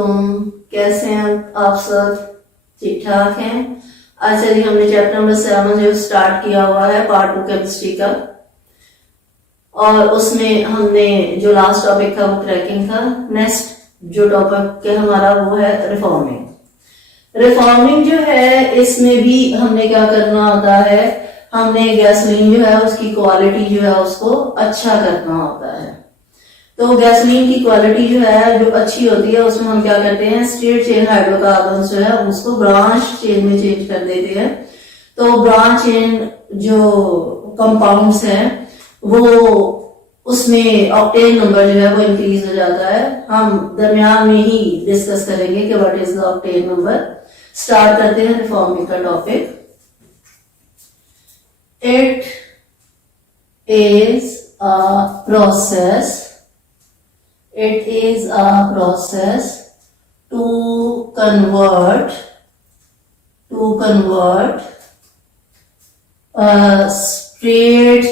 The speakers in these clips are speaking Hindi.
वालेकुम। कैसे हैं आप सब? ठीक ठाक हैं? आज चलिए हमने चैप्टर नंबर 7 जो स्टार्ट किया हुआ है पार्ट 2 केमिस्ट्री का, और उसमें हमने जो लास्ट टॉपिक था वो क्रैकिंग था। नेक्स्ट जो टॉपिक है हमारा वो है रिफॉर्मिंग। रिफॉर्मिंग जो है इसमें भी हमने क्या करना होता है, हमने गैसोलीन जो है उसकी क्वालिटी जो है उसको अच्छा करना होता है। तो गैसोलीन की क्वालिटी जो है जो अच्छी होती है उसमें हम क्या करते हैं, स्ट्रेट चेन हाइड्रोकार्बन जो है उसको ब्रांच चेन में चेंज कर देते हैं। तो ब्रांच चेन जो कंपाउंड्स हैं वो उसमें ऑक्टेन नंबर जो है वो इंक्रीज हो जाता है। हम दरमियान में ही डिस्कस करेंगे कि what is the octane number. Start करते हैं रिफॉर्मिंग का topic. It is a process It is a process to convert a straight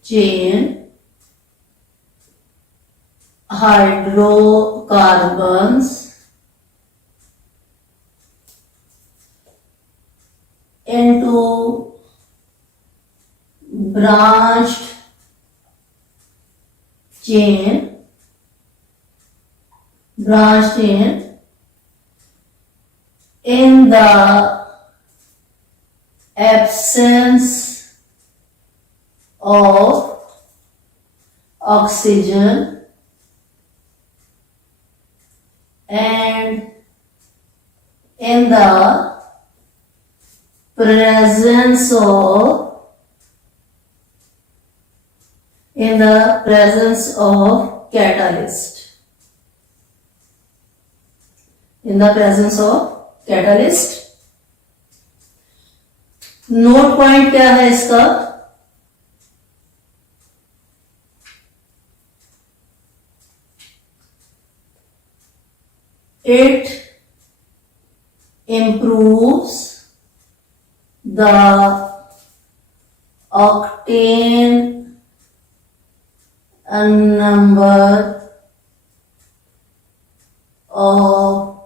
chain hydrocarbons into branched chain in the absence of oxygen and in the presence of catalyst. Note point क्या है इसका? It improves the octane number of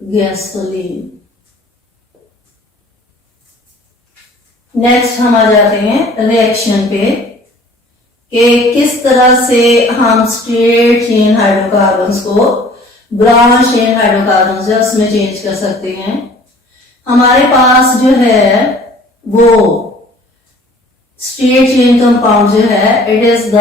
gasoline. Next हम आ जाते हैं रिएक्शन पे कि किस तरह से हम स्ट्रेट चेन हाइड्रोकार्बन्स को ब्रांच चेन हाइड्रोकार्बन्स है उसमें चेंज कर सकते हैं। हमारे पास जो है वो स्ट्रेट चेन कंपाउंड जो है it is the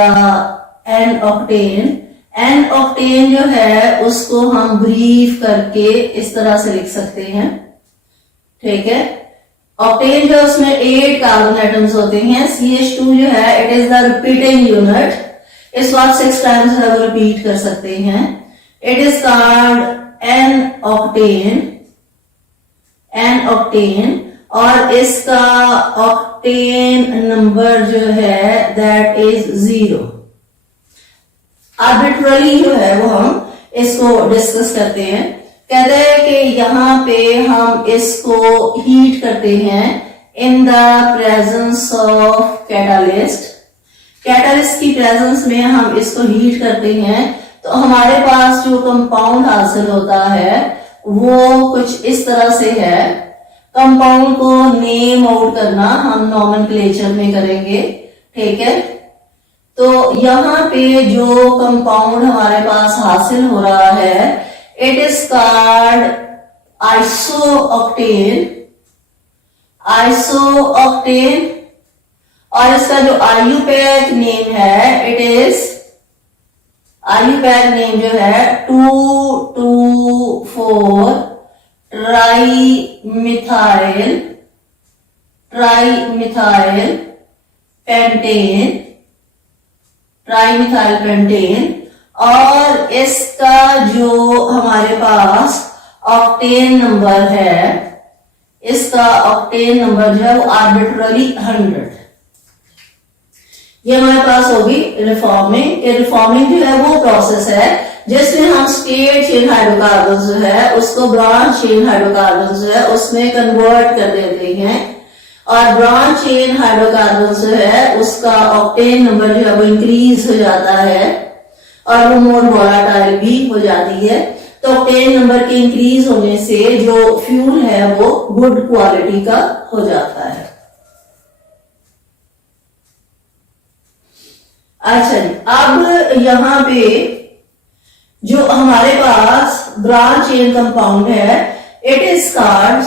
n octane. N octane जो है उसको हम ब्रीफ करके इस तरह से लिख सकते हैं, ठीक है। ऑक्टेन जो उसमें 8 कार्बन एटम्स होते हैं। CH2 जो है it is the repeating unit. इस बात 6 टाइम्स है वो रिपीट कर सकते हैं। It is called an octane और इसका ऑक्टेन नंबर जो है दैट इज 0। आर्बिट्रली जो है वो हम इसको डिस्कस करते हैं। कहते हैं कि यहाँ पे हम इसको हीट करते हैं in the presence of catalyst. Catalyst की प्रेजेंस में हम इसको हीट करते हैं तो हमारे पास जो कंपाउंड हासिल होता है वो कुछ इस तरह से है। कंपाउंड को नेम आउट करना हम नॉमेनक्लेचर में करेंगे, ठीक है। तो यहाँ पे जो कंपाउंड हमारे पास हासिल हो रहा है इट इज कॉल्ड आइसोऑक्टेन और इसका जो आईयूपैक नेम है इट इज आईयूपैक नेम जो है 2,2,4 ट्राइमिथाइल पेंटेन। और इसका जो हमारे पास ऑक्टेन नंबर है, इसका ऑक्टेन नंबर जो है वो आर्बिट्रली 100। ये हमारे पास होगी रिफॉर्मिंग। रिफॉर्मिंग जो है वो प्रोसेस है जिसमें हम स्ट्रेट चेन हाइड्रोकार्बन जो है उसको ब्रांच चेन हाइड्रोकार्बन जो है उसमें कन्वर्ट कर देते हैं और ब्रॉन्ज चेन हाइड्रोकार्बन जो है उसका ऑक्टेन नंबर जो है वो इंक्रीज हो जाता है और वो मोर वोलाटाइल भी हो जाती है। तो ऑक्टेन नंबर के इंक्रीज होने से जो फ्यूल है वो गुड क्वालिटी का हो जाता है। अच्छा जी, अब यहाँ पे जो हमारे पास ब्रांच चेन कंपाउंड है, it is called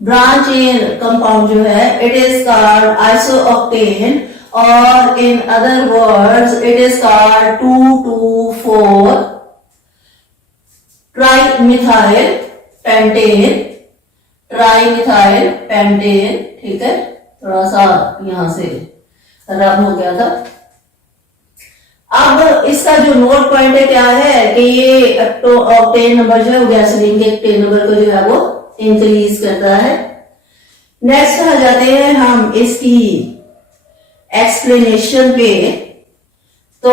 branch chain compound जो है इट इज कॉल्ड आइसोऑक्टेन, और in other words it is called 2,2,4 trimethyl pentane. ठीक है, थोड़ा सा यहां से रब हो गया था। अब इसका जो नोट पॉइंट है क्या है कि ये ऑक्टेन नंबर जो है वो गैसोलीन के ऑक्टेन नंबर को जो है वो इंक्रीज करता है। नेक्स्ट आ जाते हैं हम इसकी एक्सप्लेनेशन पे। तो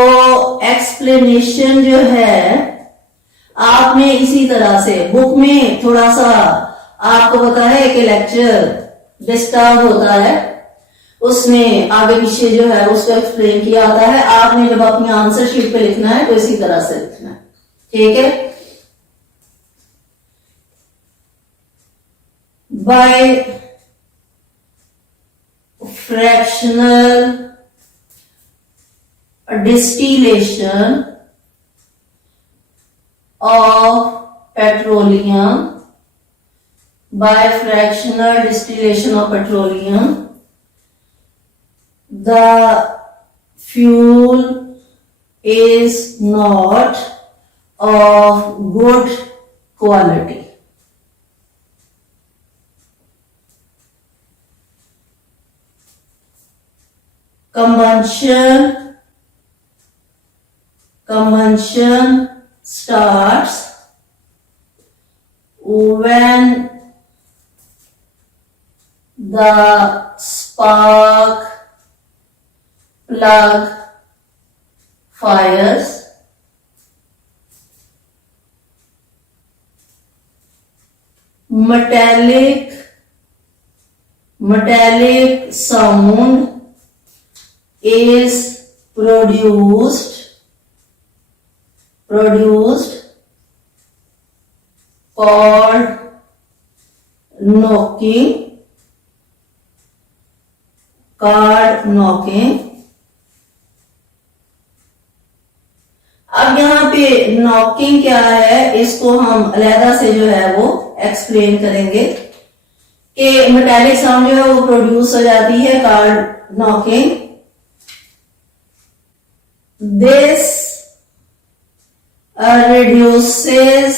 एक्सप्लेनेशन जो है आपने इसी तरह से बुक में थोड़ा सा आपको पता है कि लेक्चर डिस्टर्ब होता है, उसमें आगे पीछे जो है उसको एक्सप्लेन किया आता है। आपने जब अपनी आंसर शीट पे लिखना है तो इसी तरह से लिखना है, ठीक है। By fractional distillation of petroleum, the fuel is not of good quality. Combustion starts when the spark plug fires. Metallic sound is produced called knocking. अब यहाँ पे नॉकिंग क्या है इसको हम अलहदा से जो है वो एक्सप्लेन करेंगे कि मेटालिक साउंड जो है वो प्रोड्यूस हो जाती है called knocking. This reduces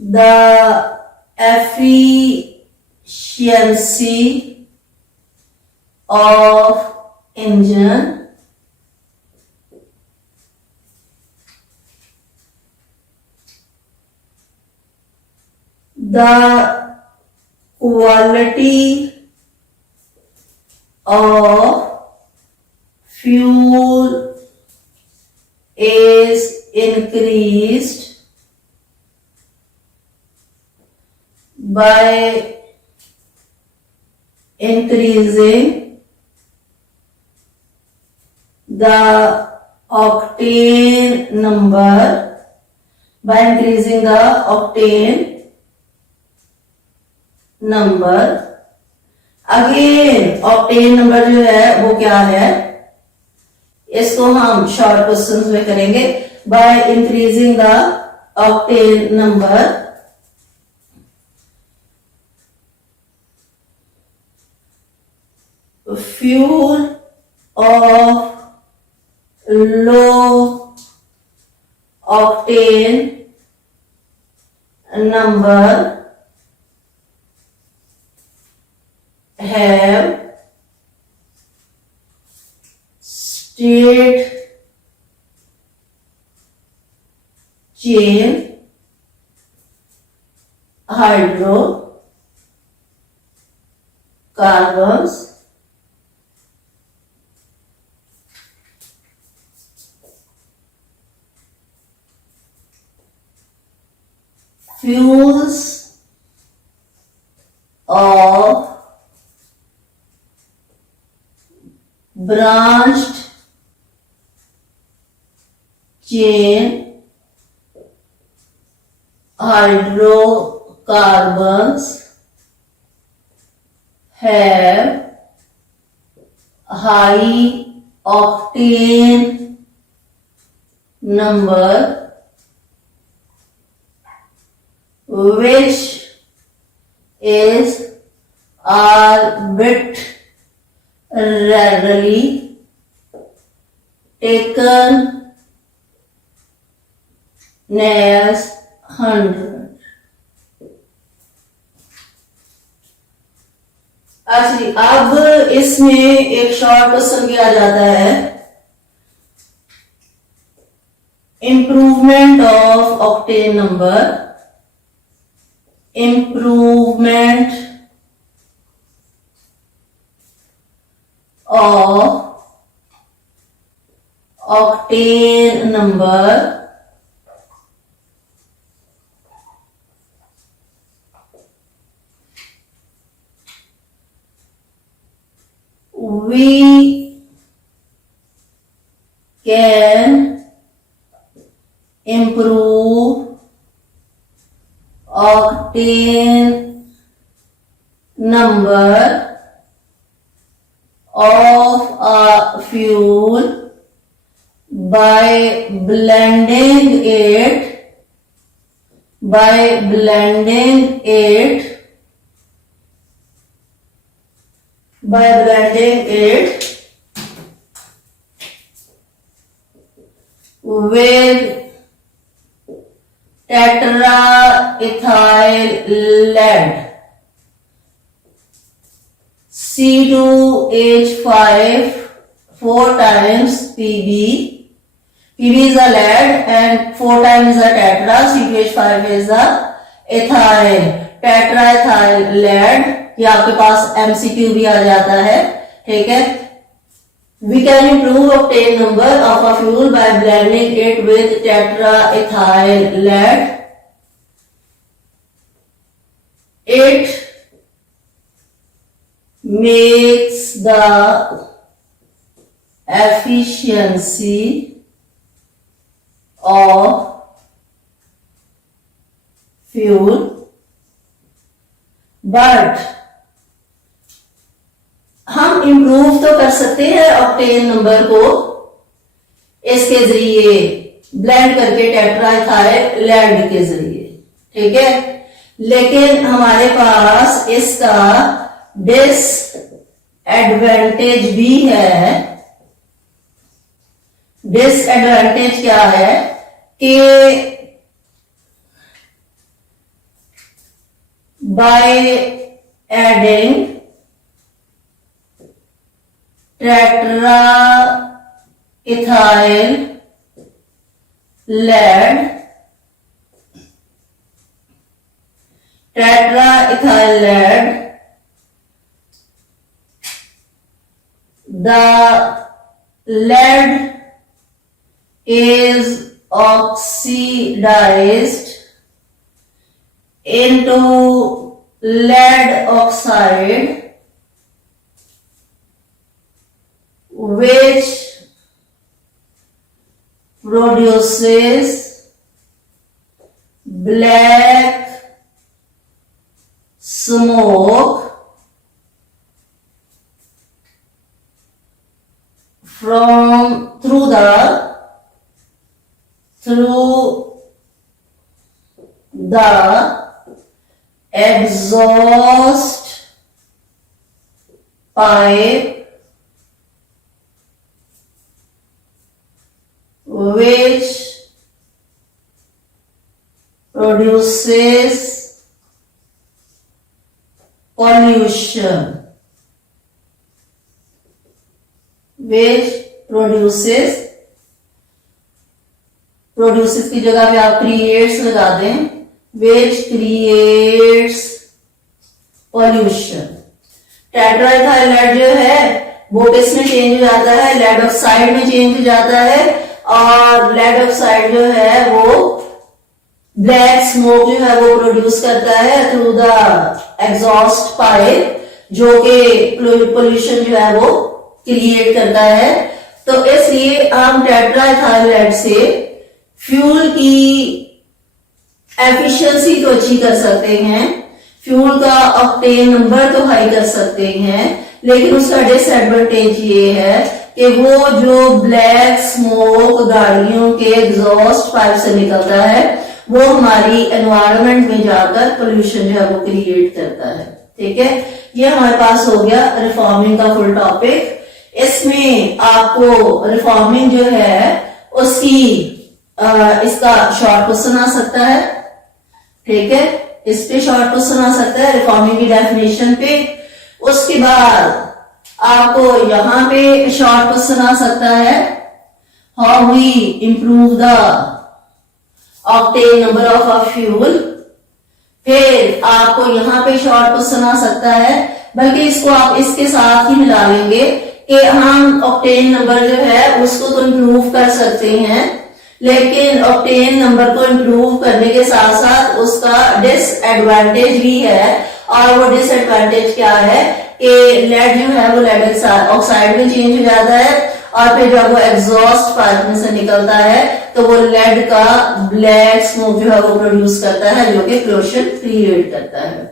the efficiency of engine. The quality of fuel is increased by increasing the octane number, again octane number जो है वो क्या है इसको हम शॉर्ट क्वेश्चंस में करेंगे। By increasing the octane number, fuel of low octane number have straight chain hydrocarbons. Fuels of branched chain hydrocarbons have high octane number which is arbitrarily taken as 100. अच्छा, अब इसमें एक शॉर्ट क्वेश्चन किया जाता है, improvement of octane number, improvement of octane number we can improve octane number of a fuel by blending it with tetraethyl lead C2H5 4 times Pb. Pb is a lead and 4 times the tetra. C2H5 is the ethyl. tetraethyl lead, ये आपके पास MCQ भी आ जाता है, ठीक है। We can improve octane number of a fuel by blending it with tetraethyl lead. It makes the efficiency of fuel, but हम इम्प्रूव तो कर सकते हैं ऑक्टेन नंबर को इसके जरिए ब्लेंड करके टेट्राइथाइल लेड के जरिए, ठीक है। लेकिन हमारे पास इसका डिसएडवांटेज भी है। डिसएडवांटेज क्या है कि by adding tetraethyl lead, the lead is oxidized into lead oxide, which produces black smoke through the exhaust pipe, which produces pollution, produces की जगह पे आप creates लगा दें, which creates pollution. Tetraethyl lead जो है वो किस में चेंज हो जाता है, लेड ऑक्साइड में चेंज हो जाता है, और लेड ऑक्साइड जो है वो ब्लैक स्मोक जो है वो प्रोड्यूस करता है थ्रू द एग्जॉस्ट पाइप, जो कि पोल्यूशन जो है वो क्रिएट करता है। तो इसलिए हम टेट्राइथाइलेट से फ्यूल की एफिशिएंसी तो अच्छी कर सकते हैं, फ्यूल का ऑक्टेन नंबर तो हाई कर सकते हैं, लेकिन उसका डिसएडवांटेज ये है कि वो जो ब्लैक स्मोक गाड़ियों के एग्जॉस्ट पाइप से निकलता है वो हमारी एनवायरनमेंट में जाकर पोल्यूशन जो है वो क्रिएट करता है। ठीक है, ये हमारे पास हो गया रिफॉर्मिंग का फुल टॉपिक। इसमें आपको रिफॉर्मिंग जो है उसकी इसका शॉर्ट क्वेश्चन आ सकता है। ठीक है, इस पे शॉर्ट क्वेश्चन आ सकता है रिफॉर्मिंग की डेफिनेशन पे। उसके बाद आपको यहाँ पे शॉर्ट क्वेश्चन आ सकता है how we improve the octane number of a fuel. फिर आपको यहाँ पे शॉर्ट क्वेश्चन आ सकता है, बल्कि इसको आप इसके साथ ही मिला लेंगे कि हम ऑक्टेन नंबर जो है उसको तो इंप्रूव कर सकते हैं, लेकिन ऑक्टेन नंबर को इंप्रूव करने के साथ साथ उसका डिसएडवांटेज भी है। और वो डिसएडवांटेज क्या है कि लेड जो है वो लेड ऑक्साइड में चेंज हो जाता है, और फिर जब वो एग्जॉस्ट पाइप में से निकलता है तो वो लेड का ब्लैक स्मोक जो है वो प्रोड्यूस करता है, जो कि पोल्यूशन क्रिएट करता है।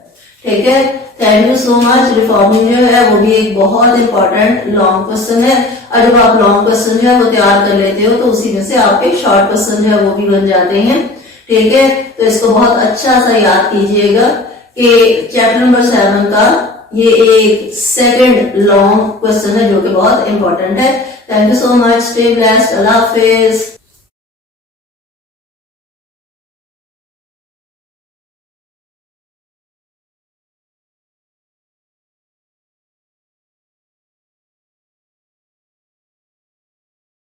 ठीक है, thank you so much. Reforming जो है वो भी एक बहुत इंपॉर्टेंट लॉन्ग क्वेश्चन है, और जब आप लॉन्ग क्वेश्चन जो है वो तैयार कर लेते हो तो उसी में से आपके शॉर्ट क्वेश्चन जो है वो भी बन जाते हैं। ठीक है, तो इसको बहुत अच्छा सा याद कीजिएगा कि चैप्टर नंबर 7 का ये एक सेकंड लॉन्ग क्वेश्चन है जो कि बहुत इंपॉर्टेंट है। Thank you so much, stay blessed, Allah Hafiz.